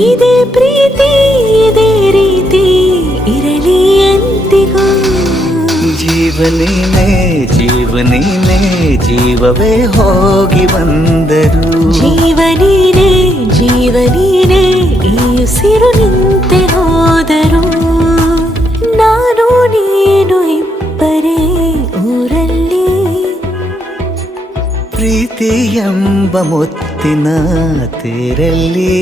ಇದೇ ಪ್ರೀತಿ ಇದೇ ರೀತಿ ಇರಲಿ ಎಂದಿಗೂ. ಜೀವನೀನೇ ಜೀವನೀನೇ ಜೀವವೇ ಹೋಗಿ ಬಂದರು. ಜೀವನೀನೇ ಜೀವನೀನೇ ಈ ಉಸಿರು ನಿಂತೆ ಹೋದರು. ನಾನು ನೀನು ಇಬ್ಬರೇ ಊರಲ್ಲಿ. ಪ್ರೀತಿ ಎಂಬ ಮುತ್ತಿನ ತೇರಲ್ಲಿ